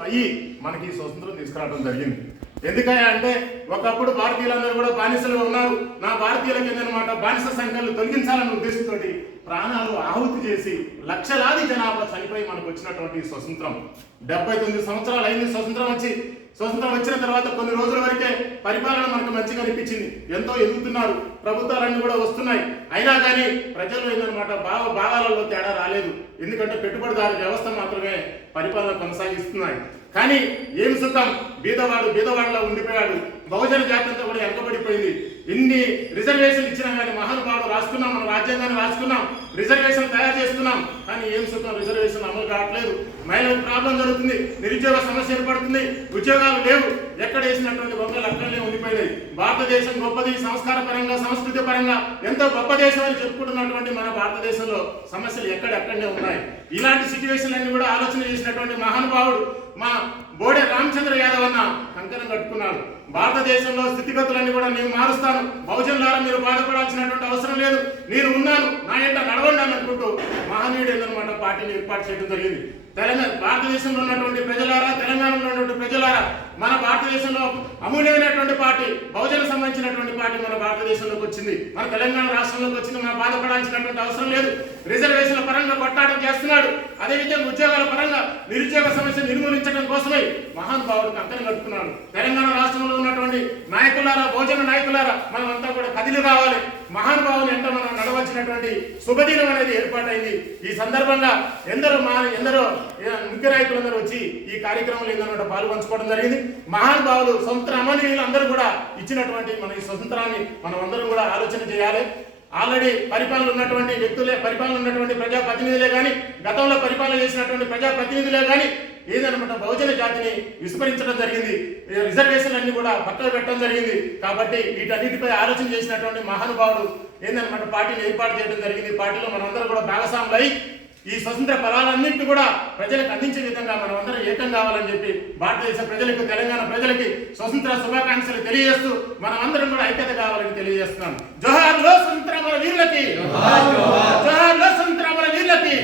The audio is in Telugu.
అయ్యి మనకి స్వతంత్రం తీసుకురావడం జరిగింది. ఎందుకయ్యా అంటే ఒకప్పుడు భారతీయులందరూ కూడా బానిసలుగా ఉన్నారు. నా భారతీయులకి ఏంటనమాట బానిస సంఖ్యలు తొలగించాలన్న ఉద్దేశంతో ప్రాణాలు ఆహుతి చేసి లక్షలాది జనాభా చనిపోయి మనకు వచ్చినటువంటి స్వతంత్రం 79 సంవత్సరాలు అయింది. స్వతంత్రం వచ్చిన తర్వాత కొన్ని రోజుల వరకే పరిపాలన మనకు మంచిగా అనిపించింది. ఎంతో ఎదుగుతున్నారు, ప్రభుత్వాలన్నీ కూడా వస్తున్నాయి. అయినా కానీ ప్రజల్లో ఏంటనమాట భావాలలో తేడా రాలేదు. ఎందుకంటే పెట్టుబడిదారు వ్యవస్థ మాత్రమే పరిపాలన కొనసాగిస్తున్నాయి. కానీ ఏం సుఖం, బీదవాడలో ఉండిపోయాడు. బహుజన జాతి అంతా కూడా వెనకబడిపోయింది. ఇన్ని రిజర్వేషన్లు ఇచ్చినా కానీ మహానుభావుడు రాసుకున్నాం, మన రాజ్యాంగాన్ని రాసుకున్నాం, రిజర్వేషన్ తయారు చేసుకున్నాం. కానీ ఏం సుఖం, రిజర్వేషన్ అమలు కావట్లేదు. మహిళలకు ప్రాబ్లం జరుగుతుంది, నిరుద్యోగ సమస్య ఏర్పడుతుంది, ఉద్యోగాలు లేవు. ఎక్కడ వేసినటువంటి బొమ్మలు అక్కడనే ఉండిపోయినాయి. భారతదేశం గొప్పది, సంస్కార పరంగా సంస్కృతి పరంగా ఎంతో గొప్ప దేశం అని చెప్పుకుంటున్నటువంటి మన భారతదేశంలో సమస్యలు ఎక్కడెక్కడనే ఉన్నాయి. ఇలాంటి సిచ్యువేషన్ అన్ని కూడా ఆలోచన చేసినటువంటి మహానుభావుడు మా బోడే రామచంద్ర యాదవ్ అన్న కంకణం కట్టుకున్నాడు. భారతదేశంలో స్థితిగతులన్నీ కూడా నేను మారుస్తాను, బహుజనులారా మీరు బాధపడాల్సినటువంటి అవసరం లేదు, నేను ఉన్నాను, నా ఎంట నడవండి అని అనుకుంటూ మహనీయుడు ఏంటనమాట పార్టీని ఏర్పాటు చేయడం జరిగింది. భారతదేశంలో ఉన్నటువంటి ప్రజలారా, తెలంగాణలో ఉన్నటువంటి ప్రజలారా, మన భారతదేశంలో అమూల్యమైనటువంటి పార్టీ, బహుజన సంబంధించినటువంటి పార్టీ మన భారతదేశంలోకి వచ్చింది, మన తెలంగాణ రాష్ట్రంలోకి వచ్చింది. మనం బాధపడాల్సినటువంటి అవసరం లేదు. రిజర్వేషన్ల పరంగా కొట్టాటం చేస్తున్నాడు. అదేవిధంగా ఉద్యోగాల పరంగా నిరుద్యోగ సమస్య నిర్మూలించడం కోసమై మహానుభావుడు కంకణం కట్టుకున్నాడు. తెలంగాణ రాష్ట్రంలో ఉన్నటువంటి నాయకులారా, బహుజన నాయకులారా, మనమంతా కూడా కదిలి రావాలి. మహానుభావుని ఎంత మనం నడవలసినటువంటి శుభదినం అనేది ఏర్పాటైంది. ఈ సందర్భంగా ఎందరో ముఖ్య నాయకులందరూ వచ్చి ఈ కార్యక్రమంలో ఏంటన్నమాట పాల్పంచుకోవడం జరిగింది. మహానుభావులు స్వతంత్ర అమనీయులు అందరూ కూడా ఇచ్చినటువంటి మన ఈ స్వతంత్రాన్ని మనం అందరం కూడా ఆలోచన చేయాలి. ఆల్రెడీ పరిపాలన ఉన్నటువంటి వ్యక్తులే, పరిపాలన ఉన్నటువంటి ప్రజాప్రతినిధులే కానీ, గతంలో పరిపాలన చేసినటువంటి ప్రజాప్రతినిధులే కానీ ఏదనమాట బహుజన జాతిని విస్మరించడం జరిగింది. రిజర్వేషన్లు అన్ని కూడా పక్కన పెట్టడం జరిగింది. కాబట్టి వీటన్నిటిపై ఆలోచన చేసినటువంటి మహానుభావుడు ఏందనమాట పార్టీని ఏర్పాటు చేయడం జరిగింది. పార్టీలో మనమందరం కూడా భాగస్వాములై ఈ స్వతంత్ర ఫలాలన్నింటినీ కూడా ప్రజలకు అందించే విధంగా మనం అందరం ఏకం కావాలని చెప్పి భారతదేశ ప్రజలకు, తెలంగాణ ప్రజలకి స్వతంత్ర శుభాకాంక్షలు తెలియజేస్తూ మనం అందరం కూడా ఐక్యత కావాలని తెలియజేస్తున్నాం. జోహార్లో స్వతంత్ర అమర వీరులకి, జోహార్లో స్వతంత్ర అమర వీరులకి.